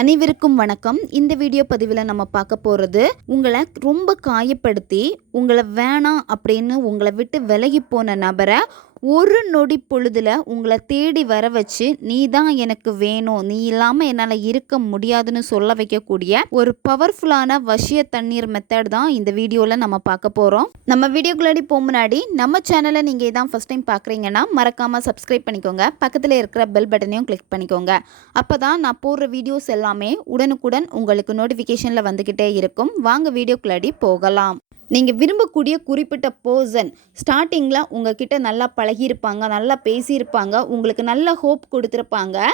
அனைவருக்கும் வணக்கம். இந்த வீடியோ பதிவில் நம்ம பார்க்க போகிறது, உங்களை ரொம்ப காயப்படுத்தி உங்களை வேணாம் அப்படின்னு உங்களை விட்டு விலகி போன நபரை ஒரு நொடி பொழுதில் உங்களை தேடி வர வச்சு, நீ தான் எனக்கு வேணும், நீ இல்லாமல் என்னால் இருக்க முடியாதுன்னு சொல்ல வைக்கக்கூடிய ஒரு பவர்ஃபுல்லான வசிய தண்ணீர் மெத்தட் தான் இந்த வீடியோவில் நம்ம பார்க்க போகிறோம். நம்ம வீடியோக்குள்ளாடி போக முன்னாடி நம்ம சேனலை நீங்கள் இதான் ஃபஸ்ட் டைம் பார்க்குறீங்கன்னா மறக்காமல் சப்ஸ்கிரைப் பண்ணிக்கோங்க. பக்கத்தில் இருக்கிற பெல் பட்டனையும் கிளிக் பண்ணிக்கோங்க. அப்போ தான் நான் போடுற வீடியோஸ் எல்லாமே உடனுக்குடன் உங்களுக்கு நோட்டிஃபிகேஷனில் வந்துக்கிட்டே இருக்கும். வாங்க வீடியோக்குள்ளாடி போகலாம். நீங்கள் விரும்பக்கூடிய குறிப்பிட்ட பர்சன் ஸ்டார்டிங்கில் உங்ககிட்ட நல்லா பழகியிருப்பாங்க, நல்லா பேசியிருப்பாங்க, உங்களுக்கு நல்ல ஹோப் கொடுத்துருப்பாங்க.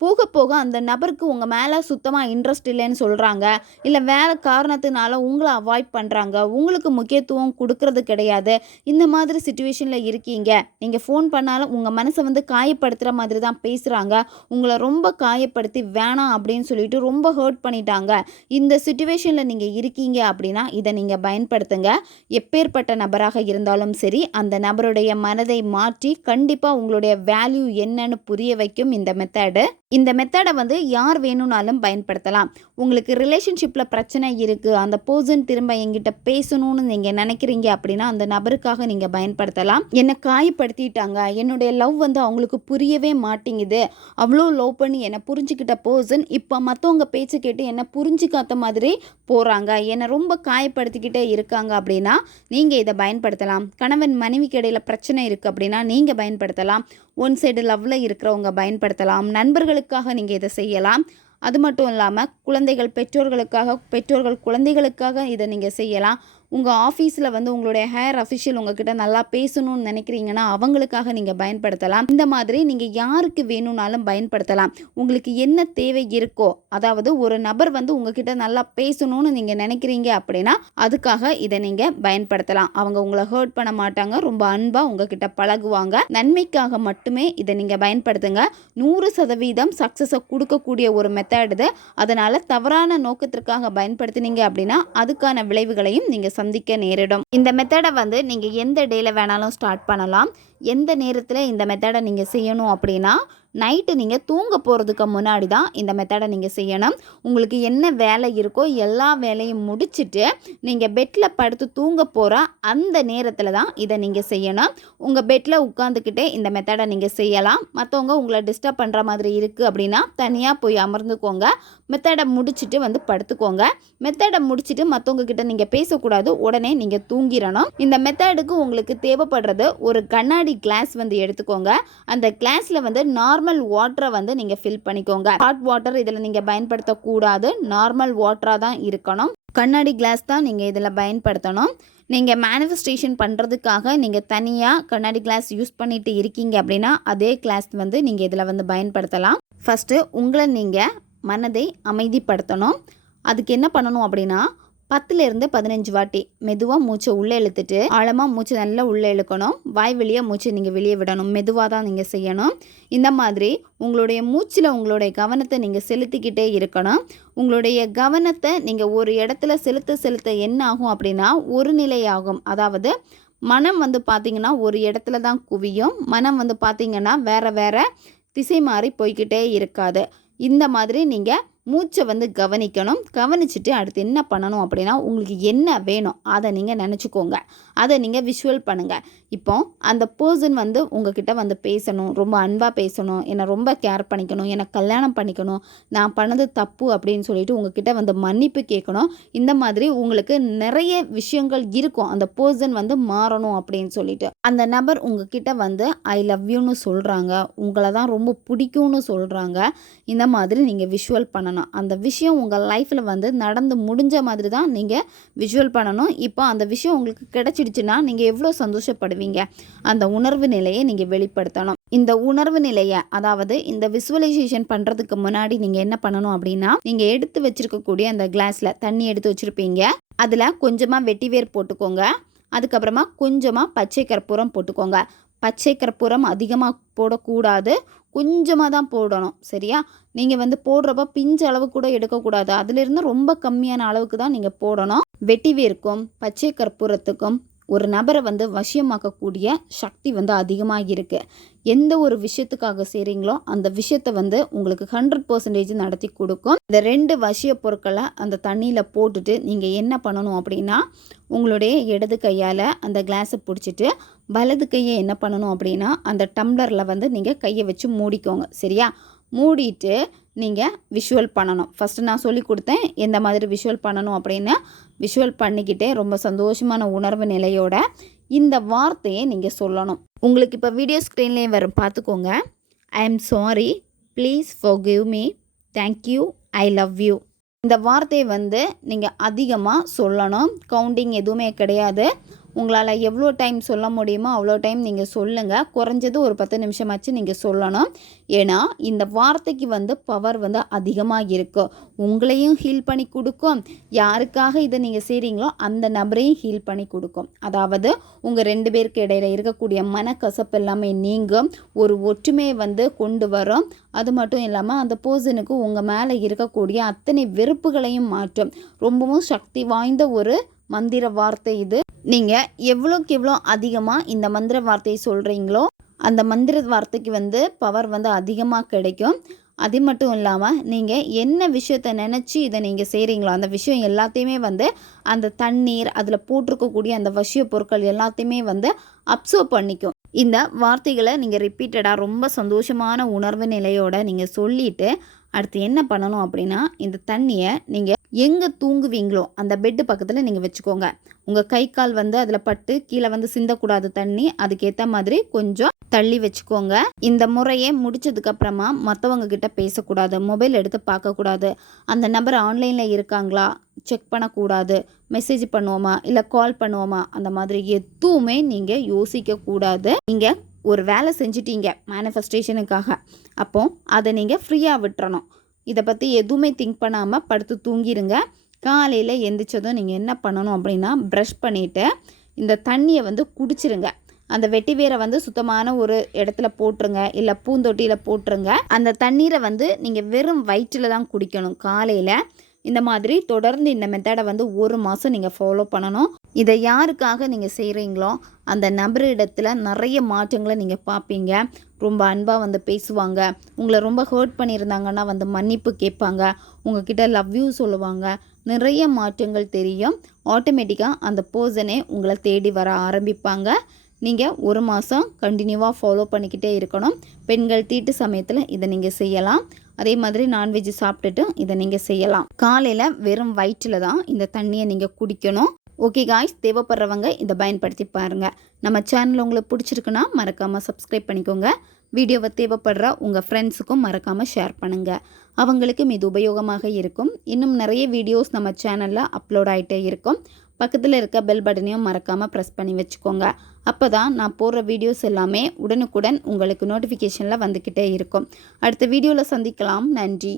போக போக அந்த நபருக்கு உங்கள் மேலே சுத்தமாக இன்ட்ரெஸ்ட் இல்லைன்னு சொல்கிறாங்க, இல்லை வேறு காரணத்தினால உங்களை அவாய்ட் பண்ணுறாங்க, உங்களுக்கு முக்கியத்துவம் கொடுக்கறது கிடையாது. இந்த மாதிரி சுச்சுவேஷனில் இருக்கீங்க. நீங்கள் ஃபோன் பண்ணாலும் உங்கள் மனசை காயப்படுத்துகிற மாதிரி தான் பேசுகிறாங்க. உங்களை ரொம்ப காயப்படுத்தி வேணாம் அப்படின்னு சொல்லிட்டு ரொம்ப ஹர்ட் பண்ணிட்டாங்க. இந்த சுச்சுவேஷனில் நீங்கள் இருக்கீங்க அப்படின்னா இதை நீங்கள் பயன்படுத்துங்க. எப்பேற்பட்ட நபராக இருந்தாலும் சரி, அந்த நபருடைய மனதை மாற்றி கண்டிப்பாக உங்களுடைய வேல்யூ என்னன்னு புரிய வைக்கும் இந்த மெத்தடு. இந்த மெத்தடை யார் வேணும்னாலும் பயன்படுத்தலாம். உங்களுக்கு ரிலேஷன்ஷிப்பில் பிரச்சனை இருக்குது, அந்த பர்சன் திரும்ப என்கிட்ட பேசணும்னு நீங்கள் நினைக்கிறீங்க அப்படின்னா அந்த நபருக்காக நீங்கள் பயன்படுத்தலாம். என்னை காயப்படுத்திட்டாங்க, என்னுடைய லவ் அவங்களுக்கு புரியவே மாட்டேங்குது, அவ்வளோ லவ் பண்ணி என்னை புரிஞ்சுக்கிட்ட பர்சன் இப்போ மற்றவங்க பேச்சு கேட்டு என்னை புரிஞ்சுக்காத மாதிரி போகிறாங்க, என்னை ரொம்ப காயப்படுத்திக்கிட்டே இருக்காங்க அப்படின்னா நீங்கள் இதை பயன்படுத்தலாம். கணவன் மனைவிக்கு இடையில பிரச்சனை இருக்குது அப்படின்னா நீங்கள் பயன்படுத்தலாம். ஒன் சைடு லவ்வில் இருக்கிறவங்க பயன்படுத்தலாம். நண்பர்களுக்காக நீங்கள் இதை செய்யலாம். அது மட்டும் இல்லாமல் குழந்தைகள் பெற்றோர்களுக்காக, பெற்றோர்கள் குழந்தைகளுக்காக இதை நீங்கள் செய்யலாம். உங்கள் ஆஃபீஸில் உங்களுடைய ஹையர் அஃபிஷியல் உங்ககிட்ட நல்லா பேசணும்னு நினைக்கிறீங்கன்னா அவங்களுக்காக நீங்கள் பயன்படுத்தலாம். இந்த மாதிரி நீங்கள் யாருக்கு வேணும்னாலும் பயன்படுத்தலாம். உங்களுக்கு என்ன தேவை இருக்கோ, அதாவது ஒரு நபர் உங்ககிட்ட நல்லா பேசணும்னு நீங்கள் நினைக்கிறீங்க அப்படின்னா அதுக்காக இதை நீங்கள் பயன்படுத்தலாம். அவங்க உங்களை ஹர்ட் பண்ண மாட்டாங்க, ரொம்ப அன்பாக உங்ககிட்ட பழகுவாங்க. நன்மைக்காக மட்டுமே இதை நீங்கள் பயன்படுத்துங்க. 100% சக்ஸஸை கொடுக்கக்கூடிய ஒரு மெத்தட் இது. அதனால் தவறான நோக்கத்திற்காக பயன்படுத்தினீங்க அப்படின்னா அதுக்கான விளைவுகளையும் நீங்கள் சந்திக்க நேரிடும். இந்த மெத்தடை நீங்கள் எந்த டேல வேணாலும் ஸ்டார்ட் பண்ணலாம். எந்த நேரத்தில் இந்த மெத்தடை நீங்கள் செய்யணும் அப்படின்னா நைட்டு நீங்கள் தூங்க போகிறதுக்கு முன்னாடி தான் இந்த மெத்தடை நீங்கள் செய்யணும். உங்களுக்கு என்ன வேலை இருக்கோ எல்லா வேலையும் முடிச்சுட்டு நீங்கள் பெட்டில் படுத்து தூங்க போகிற அந்த நேரத்தில் தான் இதை நீங்கள் செய்யணும். உங்கள் பெட்டில் உட்காந்துக்கிட்டே இந்த மெத்தடை நீங்கள் செய்யலாம். மற்றவங்க உங்களை டிஸ்டர்ப் பண்ணுற மாதிரி இருக்குது அப்படின்னா தனியாக போய் அமர்ந்துக்கோங்க. மெத்தடை முடிச்சுட்டு படுத்துக்கோங்க. மெத்தடை முடிச்சுட்டு மற்றவங்க கிட்ட நீங்கள் பேசக்கூடாது, உடனே நீங்கள் தூங்கிடணும். இந்த மெத்தடுக்கு உங்களுக்கு தேவைப்படுறது ஒரு கண்ணாடி கிளாஸ் எடுத்துக்கோங்க. அந்த கிளாஸில் நார்மல் வாட்டரை நீங்கள் ஃபில் பண்ணிக்கோங்க. ஹாட் வாட்டர் இதில் நீங்கள் பயன்படுத்தக்கூடாது, நார்மல் வாட்டராக தான் இருக்கணும். கண்ணாடி கிளாஸ் தான் நீங்கள் இதில் பயன்படுத்தணும். நீங்கள் மேனிஃபெஸ்டேஷன் பண்ணுறதுக்காக நீங்கள் தனியாக கண்ணாடி கிளாஸ் யூஸ் பண்ணிட்டு இருக்கீங்க அப்படின்னா அதே கிளாஸ் நீங்கள் இதில் பயன்படுத்தலாம். ஃபஸ்ட்டு உங்களை நீங்கள் மனதை அமைதிப்படுத்தணும். அதுக்கு என்ன பண்ணணும் அப்படின்னா 10 to 15 வாட்டி மெதுவாக மூச்சை உள்ளே இழுத்துட்டு ஆழமாக மூச்சை நல்லா உள்ளே இழுக்கணும். வாய் வெளியே மூச்சை நீங்கள் வெளியே விடணும். மெதுவாக தான் நீங்கள் செய்யணும். இந்த மாதிரி உங்களுடைய மூச்சில் உங்களுடைய கவனத்தை நீங்கள் செலுத்திக்கிட்டே இருக்கணும். உங்களுடைய கவனத்தை நீங்கள் ஒரு இடத்துல செலுத்த என்ன ஆகும் அப்படின்னா ஒரு நிலையாகும். அதாவது மனம் பார்த்திங்கன்னா ஒரு இடத்துல தான் குவியும். மனம் பார்த்திங்கன்னா வேறு திசை மாறி போய்கிட்டே இருக்காது. இந்த மாதிரி நீங்கள் மூச்சை கவனிக்கணும். கவனிச்சுட்டு அடுத்து என்ன பண்ணணும் அப்படின்னா உங்களுக்கு என்ன வேணும் அதை நீங்கள் நினச்சிக்கோங்க. அதை நீங்கள் விஷுவல் பண்ணுங்கள். இப்போ அந்த பர்சன் உங்ககிட்ட பேசணும், ரொம்ப அன்பாக பேசணும், என்னை ரொம்ப கேர் பண்ணிக்கணும், என்னை கல்யாணம் பண்ணிக்கணும், நான் பண்ணது தப்பு அப்படின்னு சொல்லிட்டு உங்ககிட்ட மன்னிப்பு கேட்கணும். இந்த மாதிரி உங்களுக்கு நிறைய விஷயங்கள் இருக்கும். அந்த பர்சன் மாறணும் அப்படின்னு சொல்லிட்டு அந்த நபர் உங்ககிட்ட ஐ லவ் யூன்னு சொல்கிறாங்க, உங்களை தான் ரொம்ப பிடிக்கும்னு சொல்கிறாங்க. இந்த மாதிரி நீங்கள் விஷுவல் பண்ணணும். அந்த விஷயம் உங்கள் லைஃப்பில் நடந்து முடிஞ்ச மாதிரி தான் நீங்கள் விஷுவல் பண்ணணும். இப்போ அந்த விஷயம் உங்களுக்கு கிடைச்சிடுச்சுன்னா நீங்கள் எவ்வளோ சந்தோஷப்படுவீங்க. அந்த உணர்வு நிலையை நீங்கள் வெளிப்படுத்தணும். இந்த உணர்வு நிலையை, அதாவது இந்த விசுவலைசேஷன் பண்ணுறதுக்கு முன்னாடி நீங்கள் என்ன பண்ணணும் அப்படின்னா நீங்கள் எடுத்து வச்சுருக்கக்கூடிய அந்த கிளாஸில் தண்ணி எடுத்து வச்சுருப்பீங்க. அதில் கொஞ்சமாக வெட்டிவேர் போட்டுக்கோங்க. அதுக்கப்புறமா கொஞ்சமாக பச்சை கற்பூரம் போட்டுக்கோங்க. பச்சை கற்பூரம் அதிகமாக போடக்கூடாது, கொஞ்சமாக தான் போடணும். சரியா? நீங்கள் போடுறப்ப பிஞ்சு அளவு கூட எடுக்கக்கூடாது. அதிலிருந்து ரொம்ப கம்மியான அளவுக்கு தான் நீங்கள் போடணும். வெட்டிவேருக்கும் பச்சை கற்பூரத்துக்கும் ஒரு நபரை வந்து வசியமாக்கக்கூடிய சக்தி வந்து அதிகமாக இருக்குது. எந்த ஒரு விஷயத்துக்காக செய்கிறீங்களோ அந்த விஷயத்தை வந்து உங்களுக்கு 100% நடத்தி கொடுக்கும். இந்த 2 வசிய பொருட்களை அந்த தண்ணியில் போட்டுட்டு நீங்கள் என்ன பண்ணணும் அப்படின்னா, உங்களுடைய இடது கையால் அந்த கிளாஸை பிடிச்சிட்டு வலது கையை என்ன பண்ணணும் அப்படின்னா அந்த டம்ளரில் வந்து நீங்கள் கையை வச்சு மூடிக்கோங்க. சரியா? மூடிட்டு நீங்கள் விஷுவல் பண்ணணும். ஃபஸ்ட்டு நான் சொல்லி கொடுத்தேன் எந்த மாதிரி விஷுவல் பண்ணணும் அப்படின்னு. விஷுவல் பண்ணிக்கிட்டே ரொம்ப சந்தோஷமான உணர்வு நிலையோட இந்த வார்த்தையை நீங்கள் சொல்லணும். உங்களுக்கு இப்போ வீடியோ ஸ்க்ரீன்லேயே வரும், பார்த்துக்கோங்க. I am sorry, please forgive me, thank you, I love you. இந்த வார்த்தையை வந்து நீங்கள் அதிகமாக சொல்லணும். கவுண்டிங் எதுவுமே கிடையாது. உங்களால் எவ்வளோ டைம் சொல்ல முடியுமோ அவ்வளோ டைம் நீங்கள் சொல்லுங்கள். குறைஞ்சது ஒரு 10 நிமிஷமாச்சு நீங்கள் சொல்லணும். ஏன்னா இந்த வார்த்தைக்கு வந்து பவர் வந்து அதிகமாக இருக்கும். உங்களையும் ஹீல் பண்ணி கொடுக்கும், யாருக்காக இதை நீங்கள் செய்கிறீங்களோ அந்த நபரையும் ஹீல் பண்ணி கொடுக்கும். அதாவது உங்கள் 2 பேருக்கு இடையில இருக்கக்கூடிய மனக்கசப்பு எல்லாமே நீங்கும், ஒரு ஒற்றுமையை வந்து கொண்டு வரும். அது மட்டும் இல்லாமல் அந்த பர்சனுக்கு உங்கள் மேலே இருக்கக்கூடிய அத்தனை வெறுப்புகளையும் மாற்றும். ரொம்பவும் சக்தி வாய்ந்த ஒரு மந்திர வார்த்தை இது. நீங்கள் எவ்வளோக்கு எவ்வளோ அதிகமாக இந்த மந்திர வார்த்தையை சொல்கிறீங்களோ அந்த மந்திர வார்த்தைக்கு வந்து பவர் வந்து அதிகமாக கிடைக்கும். அது மட்டும் இல்லாமல் நீங்கள் என்ன விஷயத்தை நினச்சி இதை நீங்கள் செய்கிறீங்களோ அந்த விஷயம் எல்லாத்தையுமே வந்து அந்த தண்ணீர் அதில் போட்டிருக்கக்கூடிய அந்த வசிய பொருட்கள் எல்லாத்தையுமே வந்து அப்சர்வ் பண்ணிக்கும். இந்த வார்த்தைகளை நீங்கள் ரிப்பீட்டடாக ரொம்ப சந்தோஷமான உணர்வு நிலையோடு நீங்கள் சொல்லிவிட்டு அடுத்து என்ன பண்ணணும் அப்படின்னா, இந்த தண்ணியை நீங்கள் எங்கே தூங்குவீங்களோ அந்த பெட்டு பக்கத்தில் நீங்கள் வச்சுக்கோங்க. உங்கள் கை கால் வந்து அதில் பட்டு கீழே வந்து சிந்தக்கூடாது தண்ணி. அதுக்கேற்ற மாதிரி கொஞ்சம் தள்ளி வச்சுக்கோங்க. இந்த முறையை முடிச்சதுக்கப்புறமா மற்றவங்க கிட்ட பேசக்கூடாது, மொபைல் எடுத்து பார்க்கக்கூடாது, அந்த நபர் ஆன்லைனில் இருக்காங்களா செக் பண்ணக்கூடாது, மெசேஜ் பண்ணுவோமா இல்லை கால் பண்ணுவோமா அந்த மாதிரி எதுவுமே நீங்கள் யோசிக்கக்கூடாது. நீங்கள் ஒரு வேலை செஞ்சிட்டீங்க மேனிஃபெஸ்டேஷனுக்காக, அப்போ அதை நீங்கள் ஃப்ரீயாக விட்டுறணும். இதை பற்றி எதுவுமே திங்க் பண்ணாமல் படுத்து தூங்கிடுங்க. காலையில் எந்திரிச்சதும் நீங்கள் என்ன பண்ணணும் அப்படின்னா, ப்ரஷ் பண்ணிவிட்டு இந்த தண்ணியை வந்து குடிச்சிருங்க. அந்த வெட்டி வேரை வந்து சுத்தமான ஒரு இடத்துல போட்டுருங்க, இல்லை பூந்தொட்டியில் போட்டுருங்க. அந்த தண்ணீரை வந்து நீங்கள் வெறும் வயிற்றில் தான் குடிக்கணும் காலையில். இந்த மாதிரி தொடர்ந்து இந்த மெத்தடை வந்து 1 மாதம் நீங்கள் ஃபாலோ பண்ணணும். இதை யாருக்காக நீங்கள் செய்கிறீங்களோ அந்த நபரிடத்தில் நிறைய மாற்றங்களை நீங்கள் பார்ப்பீங்க. ரொம்ப அன்பாக வந்து பேசுவாங்க. உங்களை ரொம்ப ஹர்ட் பண்ணியிருந்தாங்கன்னா வந்து மன்னிப்பு கேட்பாங்க. உங்ககிட்ட லவ் யூ சொல்லுவாங்க. நிறைய மாற்றங்கள் தெரியும். ஆட்டோமேட்டிக்காக அந்த பர்சனே உங்களை தேடி வர ஆரம்பிப்பாங்க. நீங்கள் 1 மாதம் கண்டினியூவாக ஃபாலோ பண்ணிக்கிட்டே இருக்கணும். பெண்கள் தீட்டு சமயத்தில் இதை நீங்கள் செய்யலாம். அதே மாதிரி நான்வெஜ் சாப்பிட்டுட்டு இதை நீங்கள் செய்யலாம். காலையில் வெறும் வயிற்றில் தான் இந்த தண்ணியை நீங்கள் குடிக்கணும். ஓகே காய்ஸ், தேவைப்படுறவங்க இதை பயன்படுத்தி பாருங்கள். நம்ம சேனல் உங்களுக்கு பிடிச்சிருக்குன்னா மறக்காமல் சப்ஸ்கிரைப் பண்ணிக்கோங்க. வீடியோவை தேவைப்படுற உங்கள் ஃப்ரெண்ட்ஸுக்கும் மறக்காமல் ஷேர் பண்ணுங்கள். அவங்களுக்கும் இது உபயோகமாக இருக்கும். இன்னும் நிறைய வீடியோஸ் நம்ம சேனலில் அப்லோட் ஆகிட்டே இருக்கும். பக்கத்தில் இருக்க பெல் பட்டனையும் மறக்காமல் ப்ரெஸ் பண்ணி வச்சுக்கோங்க. அப்போ தான் நான் போடுற வீடியோஸ் எல்லாமே உடனுக்குடன் உங்களுக்கு நோட்டிஃபிகேஷனில் வந்துக்கிட்டே இருக்கும். அடுத்த வீடியோவில் சந்திக்கலாம். நன்றி.